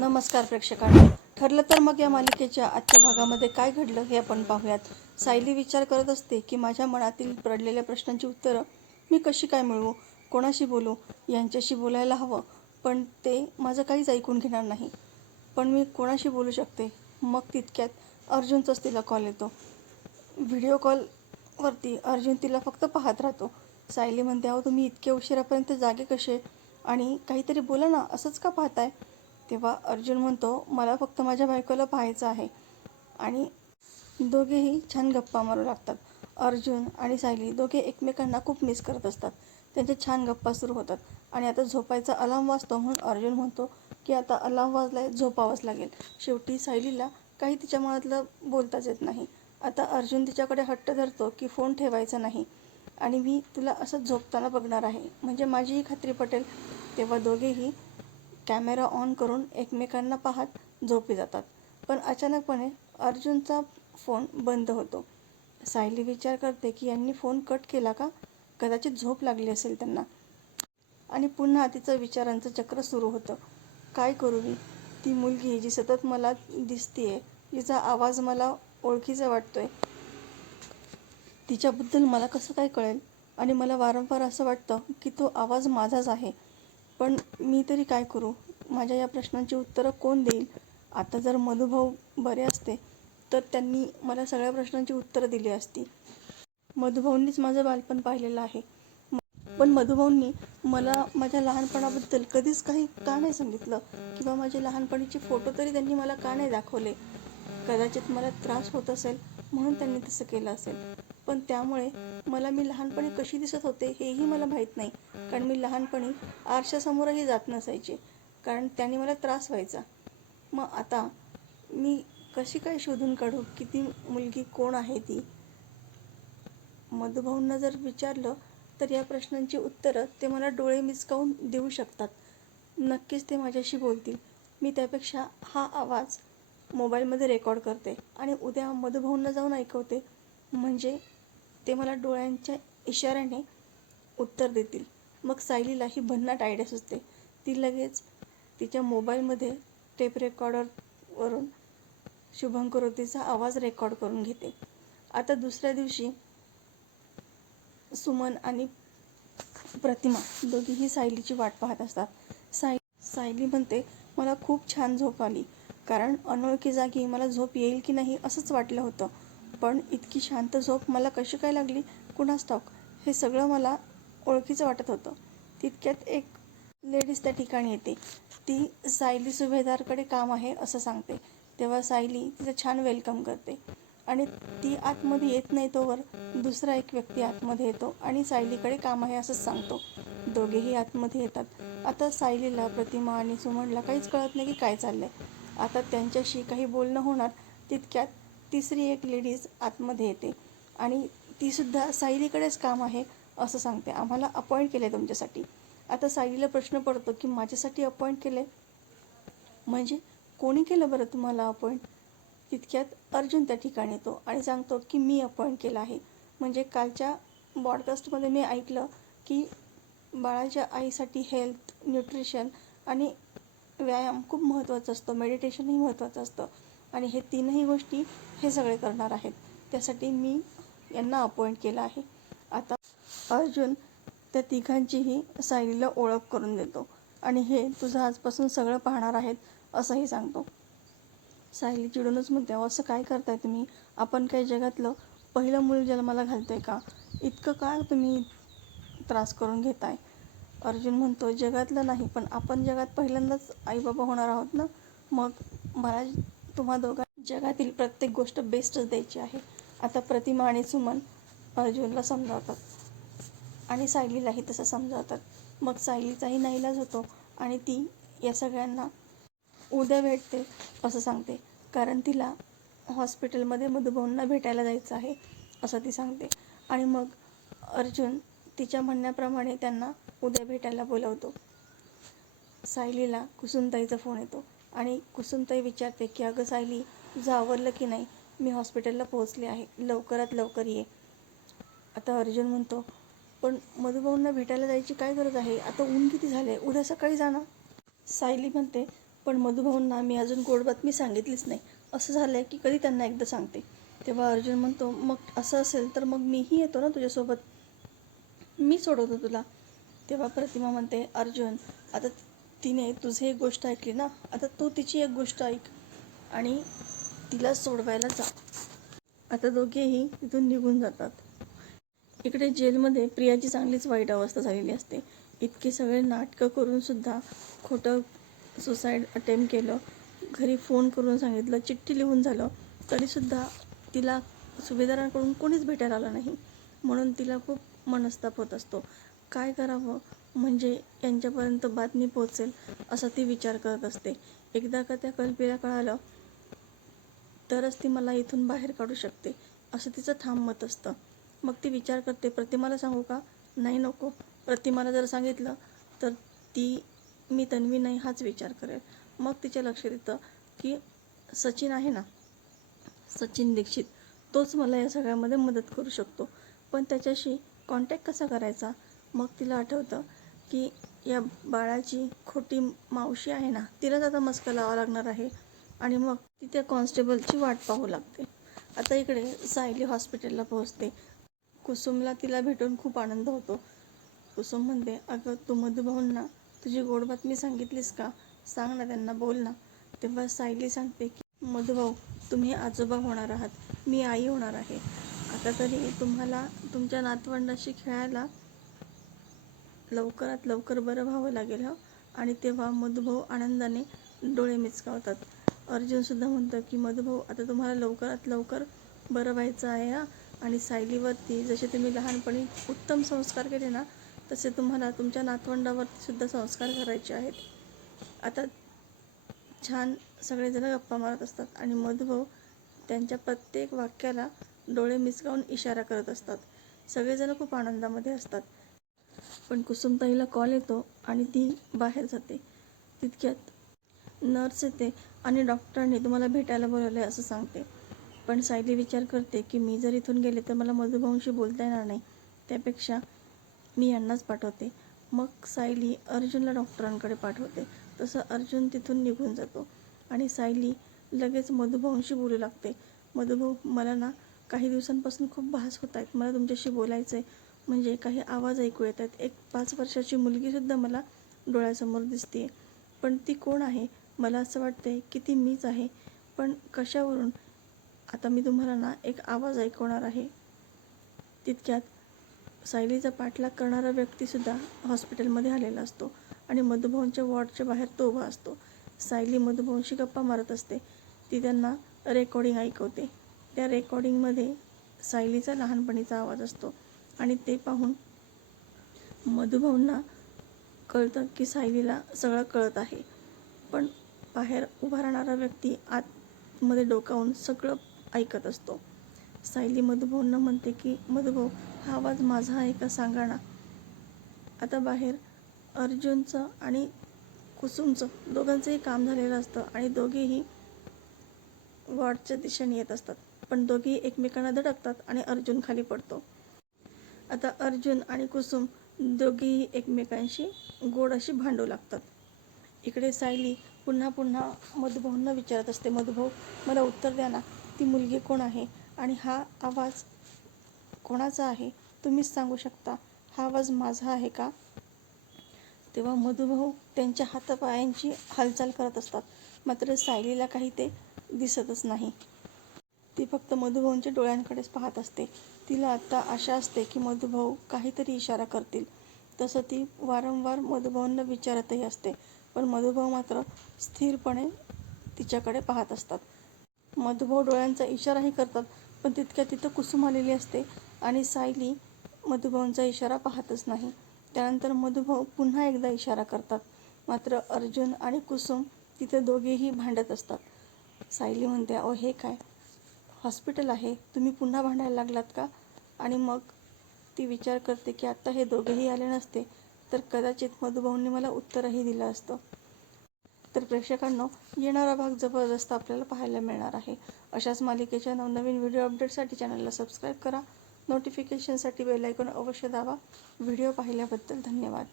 नमस्कार प्रेक्षकांनो. ठरलं तर मग या मालिकेच्या आजच्या भागामध्ये काय घडलं हे आपण पाहूयात. सायली विचार करत असते की माझ्या मनातील पडलेल्या प्रश्नांची उत्तरं मी कशी काय मिळवू, कोणाशी बोलू. यांच्याशी बोलायला हवं, पण ते माझं काहीच ऐकून घेणार नाही. पण मी कोणाशी बोलू शकते. मग तितक्यात अर्जुनचाच तिला कॉल येतो. व्हिडिओ कॉलवरती अर्जुन तिला फक्त पाहत राहतो. सायली म्हणते, अहो तुम्ही इतक्या उशिरापर्यंत जागे कसे आणि काहीतरी बोला ना, असंच का पाहताय. तेव्हा अर्जुन म्हणतो, मला फक्त माझ्या बायकोला पाहायचं आहे. आणि दोघेही छान गप्पा मारू लागतात. अर्जुन आणि सायली दोघे एकमेकांना खूप मिस करत असतात. त्यांच्या छान गप्पा सुरू होतात आणि आता झोपायचा अलार्म वाजतो म्हणून अर्जुन म्हणतो की आता अलार्म वाजलाय, झोपावंच लागेल. शेवटी सायलीला काही तिच्या मनातलं बोलताच येत नाही. आता अर्जुन तिच्याकडे हट्ट धरतो की फोन ठेवायचा नाही आणि मी तुला असंच झोपताना बघणार आहे, म्हणजे माझीही खात्री पटेल. तेव्हा दोघेही कॅमेरा ऑन करून एकमेकांना पाहत झोपी जातात. पण अचानकपणे अर्जुनचा फोन बंद होतो. सायली विचार करते की यांनी फोन कट केला का, कदाचित झोप लागली असेल त्यांना. आणि पुन्हा तिचं विचारांचं चक्र सुरू होतं. काय करू मी. ती मुलगी जी सतत मला दिसतीये, जिचा आवाज मला ओळखीचा वाटतोय, तिच्याबद्दल मला कसं काय कळेल. आणि मला वारंवार असं वाटतं की तो आवाज माझाच आहे. पण मी तरी काय करू. माझ्या या प्रश्नांची उत्तरं कोण देईल. आता जर मधुभाऊ बरे असते तर त्यांनी मला सगळ्या प्रश्नांची उत्तरं दिली असती. मधुभाऊंनीच माझं बालपण पाहिलेलं आहे. पण मधुभाऊंनी मला माझ्या लहानपणाबद्दल कधीच काही का नाही सांगितलं, किंवा माझे लहानपणीचे फोटो तरी त्यांनी मला का नाही दाखवले. कदाचित मला त्रास होत असेल म्हणून त्यांनी तसं केलं असेल. पण त्यामुळे मला मी लहानपणी कशी दिसत होते हेही मला माहीत नाही. कारण मी लहानपणी आरशासमोरही जात नसायचे, कारण त्याने मला त्रास व्हायचा. मग आता मी कशी काय शोधून काढू की ती मुलगी कोण आहे ती. मधुभाऊंना जर विचारलं तर या प्रश्नांची उत्तरं ते मला डोळे मिचकावून देऊ शकतात. नक्कीच ते माझ्याशी बोलतील. मी त्यापेक्षा हा आवाज मोबाईलमध्ये रेकॉर्ड करते आणि उद्या मधुभाऊंना जाऊन ऐकवते, म्हणजे ते मला डोळ्यांच्या इशाऱ्याने उत्तर देतील. मग सायलीला ही भन्नाट आयडिया सुचते. ती लगेच तिच्या मोबाईलमध्ये टेप रेकॉर्डरवरून शुभंकरोतीचा आवाज रेकॉर्ड करून घेते. आता दुसऱ्या दिवशी सुमन आणि प्रतिमा दोघीही सायलीची वाट पाहत असतात. सायली म्हणते, मला खूप छान झोप आली, कारण अनोळखी जागी मला झोप येईल की नाही असंच वाटलं होतं. पण इतकी शांत झोप मला कशी काय लागली कुणास ठाऊक. हे सगळं मला ओळखीचं वाटत होतं. तितक्यात एक लेडीज त्या ठिकाणी येते. ती सायली सुभेदारकडे काम आहे असं सांगते. तेव्हा सायली तिचं छान वेलकम करते आणि ती आतमध्ये येत नाही तोवर दुसरा एक व्यक्ती आतमध्ये येतो आणि सायलीकडे काम आहे असंच सांगतो. दोघेही आतमध्ये येतात. आता सायलीला, प्रतिमा आणि सुमनला काहीच कळत नाही की काय चाललंय. आता त्यांच्याशी काही बोलणं होणार तितक्यात तिसरी एक लेडीज आतमध्ये येते आणि तीसुद्धा सायलीकडेच काम आहे असं सांगते. आम्हाला अपॉइंट केलं आहे तुमच्यासाठी. आता सायलीला प्रश्न पडतो की माझ्यासाठी अपॉइंट केलं आहे, म्हणजे कोणी केलं बरं तुम्हाला अपॉइंट. तितक्यात अर्जुन त्या ठिकाणी येतो आणि सांगतो की मी अपॉइंट केलं आहे. म्हणजे कालच्या पॉडकास्टमध्ये मी ऐकलं की बाळाच्या आईसाठी हेल्थ, न्यूट्रिशन आणि व्यायाम खूप महत्त्वाचं असतं, मेडिटेशनही महत्त्वाचं असतं आणि हे तीनही गोष्टी हे सगळे करणार आहेत. त्यासाठी मी यांना अपॉइंट केलं आहे. आता अर्जुन त्या तिघांचीही सायलीला ओळख करून देतो आणि हे तुझं आजपासून सगळं पाहणार आहेत असंही सांगतो. सायली चिडूनच म्हणते, असं काय करताय तुम्ही. आपण काही जगातलं पहिलं मूल जन्माला घालतोय का. इतकं काय तुम्ही त्रास करून घेताय. अर्जुन म्हणतो, जगातलं नाही, पण आपण जगात पहिल्यांदाच आईबाबा होणार आहोत ना. मग मला तुम्हा दोघां जगातील प्रत्येक गोष्ट बेस्टच द्यायची आहे. आता प्रतिमा आणि सुमन अर्जुनला समजावतात आणि सायलीलाही तसं समजावतात. मग सायलीचाही नाईलाज होतो आणि ती या सगळ्यांना उद्या भेटते असं सांगते, कारण तिला हॉस्पिटलमध्ये मधुभाऊंना भेटायला जायचं आहे असं ती सांगते. आणि मग अर्जुन तिच्या म्हणण्याप्रमाणे त्यांना उद्या भेटायला बोलवतो. सायलीला कुसुमताईचा फोन येतो आणि कुसुमताई विचारते की अगं सायली, तुझं आवरलं की नाही, मी हॉस्पिटलला पोहोचले आहे, लवकरात लवकर ये. आता अर्जुन म्हणतो, पण मधुभाऊंना भेटायला जायची काय गरज आहे, आता ऊन किती झाले, उद्या सकाळी जा ना. सायली म्हणते, पण मधुभाऊंना मी अजून गोड बातमी सांगितलीच नाही. असं झालं आहे की कधी त्यांना एकदा सांगते. तेव्हा अर्जुन म्हणतो, मग असं असेल तर मग मीही येतो ना तुझ्यासोबत, मी सोडवतो तुला. तेव्हा प्रतिमा म्हणते, अर्जुन आता तिने तुझी एक गोष्ट ऐकली ना, आता तू तिची एक गोष्ट ऐक आणि तिला सोडवायला जा. आता दोघेही तिथून निघून जातात. इकडे जेलमध्ये प्रियाची चांगलीच वाईट अवस्था झालेली असते. इतके सगळे नाटकं करून सुद्धा खोटं सुसाईड अटेम्प्ट केलं, घरी फोन करून सांगितलं, चिठ्ठी लिहून झालं, तरीसुद्धा तिला सुभेदारांकडून कोणीच भेटायला आलं नाही. म्हणून तिला खूप मनस्ताप होत असतो. काय करावं म्हणजे यांच्यापर्यंत बातमी पोहोचेल असा ती विचार करत असते. एकदा का त्या कल्पीला कळालं तरच ती मला इथून बाहेर काढू शकते असं तिचं ठाम मत असतं. मग ती विचार करते, प्रतिमाला सांगू का? नाही, नको. प्रतिमाला जर सांगितलं तर मी तन्वी नाही हाच विचार करेल. मग तिच्या लक्षात येतं की सचिन आहे ना, सचिन दीक्षित, तोच मला या सगळ्यामध्ये मदत करू शकतो. पण त्याच्याशी कॉन्टॅक्ट कसा करायचा? मग तिला आठवतं की या बाळाची खोटी मावशी आहे ना, तिलाच आता मस्का लावावा लागणार आहे. आणि मग ती त्या कॉन्स्टेबलची वाट पाहू लागते. आता इकडे सायली हॉस्पिटलला पोहोचते. कुसुमला तिला भेटून खूप आनंद होतो. कुसुम म्हणते, अगं तू मधुभाऊंना तुझी गोड बातमी सांगितलीस का? सांग ना त्यांना, बोल ना. तेव्हा सायली सांगते की मधुभाऊ, तुम्ही आजोबा होणार आहात, मी आई होणार आहे. आता तरी तुम्हाला तुमच्या नातवंडाशी खेळायला लवकरात लवकर बरं व्हावं लागेल हं. आणि तेव्हा मधुभाऊ आनंदाने डोळे मिचकावतात. अर्जुनसुद्धा म्हणतं की मधुभाऊ, आता तुम्हाला लवकरात लवकर बरं व्हायचं आहे हा. आणि सायलीवरती जसे तुम्ही लहानपणी उत्तम संस्कार केले ना, तसे तुम्हाला तुमच्या नातवंडावरती सुद्धा संस्कार करायचे आहेत. आता छान सगळेजण गप्पा मारत असतात आणि मधुभाऊ त्यांच्या प्रत्येक वाक्याला डोळे मिचकावून इशारा करत असतात. सगळेजण खूप आनंदामध्ये असतात. पण कुसुमताईला कॉल येतो आणि ती बाहेर जाते. तितक्यात नर्स येते आणि डॉक्टरांनी तुम्हाला भेटायला बोलवलं आहे असं सांगते. पण सायली विचार करते की मी जर इथून गेले तर मला मधुभाऊंशी बोलता येणार नाही, त्यापेक्षा मी यांनाच पाठवते. मग सायली अर्जुनला डॉक्टरांकडे पाठवते. तसं अर्जुन तिथून निघून जातो आणि सायली लगेच मधुभाऊंशी बोलू लागते. मधुभाऊ, मला ना काही दिवसांपासून खूप भास होत आहेत, मला तुमच्याशी बोलायचं आहे. म्हणजे काही आवाज ऐकू येत आहेत. एक 5 वर्षाची मुलगीसुद्धा मला डोळ्यासमोर दिसते. पण ती कोण आहे? मला असं वाटते की ती मीच आहे. पण कशावरून? आता मी तुम्हाला ना एक आवाज ऐकवणार आहे. तितक्यात सायलीचा पाठलाग करणारा व्यक्तीसुद्धा हॉस्पिटलमध्ये आलेला असतो आणि मधुभाऊंच्या वॉर्डच्या बाहेर तो उभा असतो. सायली मधुभाऊंशी गप्पा मारत असते. ती त्यांना रेकॉर्डिंग ऐकवते. त्या रेकॉर्डिंगमध्ये सायलीचा लहानपणीचा आवाज असतो आणि ते पाहून मधुभाऊंना कळतं की सायलीला सगळं कळत आहे. पण बाहेर उभा राहणारा व्यक्ती आतमध्ये डोकावून सगळं ऐकत असतो. सायली मधुभाऊंना म्हणते की मधुभाऊ, हा आवाज माझा आहे का सांगा ना. आता बाहेर अर्जुनचं आणि कुसुमचं दोघांचंही काम झालेलं असतं आणि दोघेही वॉर्डच्या दिशेने येत असतात. पण दोघेही एकमेकांना धडकतात आणि अर्जुन खाली पडतो. आता अर्जुन आणि कुसुम दोघेही एकमेकांशी गोड अशी भांडू लागतात. इकडे सायली पुन्हा पुन्हा मधुभाऊंना विचारत असते, मधुभाऊ मला उत्तर द्या ना, ती मुलगी कोण आहे आणि हा आवाज कोणाचा आहे? तुम्हीच सांगू शकता. हा आवाज माझा आहे का? तेव्हा मधुभाऊ त्यांच्या हातापायांची हालचाल करत असतात. मात्र सायलीला काही ते दिसतच नाही. ती फक्त मधुभाऊंच्या डोळ्यांकडेच पाहत असते. तिला आता आशा असते की मधुभाऊ काहीतरी इशारा करतील. तसं ती वारंवार मधुभाऊंना विचारतही असते. पण मधुभाऊ मात्र स्थिरपणे तिच्याकडे पाहत असतात. मधुभाऊ डोळ्यांचा इशाराही करतात, पण तितक्यात तिथं कुसुम आलेली असते आणि सायली मधुभाऊंचा इशारा पाहतच नाही. त्यानंतर मधुभाऊ पुन्हा एकदा इशारा करतात. मात्र अर्जुन आणि कुसुम तिथे दोघेही भांडत असतात. सायली म्हणते, अहो हे काय हॉस्पिटल आहे, तुम्ही पुन्हा भांडायला लागलात का? आणि मग ती विचार करते की आता हे दोघेही आले नसते तर कदाचित मधुभाऊंनी मला उत्तरही दिलं असतं. तर प्रेक्षकांनो, येणारा भाग जबरदस्त आपल्याला पाहायला मिळणार आहे. अशाच मालिकेच्या नवनवीन व्हिडिओ अपडेटसाठी चॅनलला सबस्क्राईब करा. नोटिफिकेशनसाठी बेल आयकॉन अवश्य दाबा. व्हिडिओ पाहिल्याबद्दल धन्यवाद.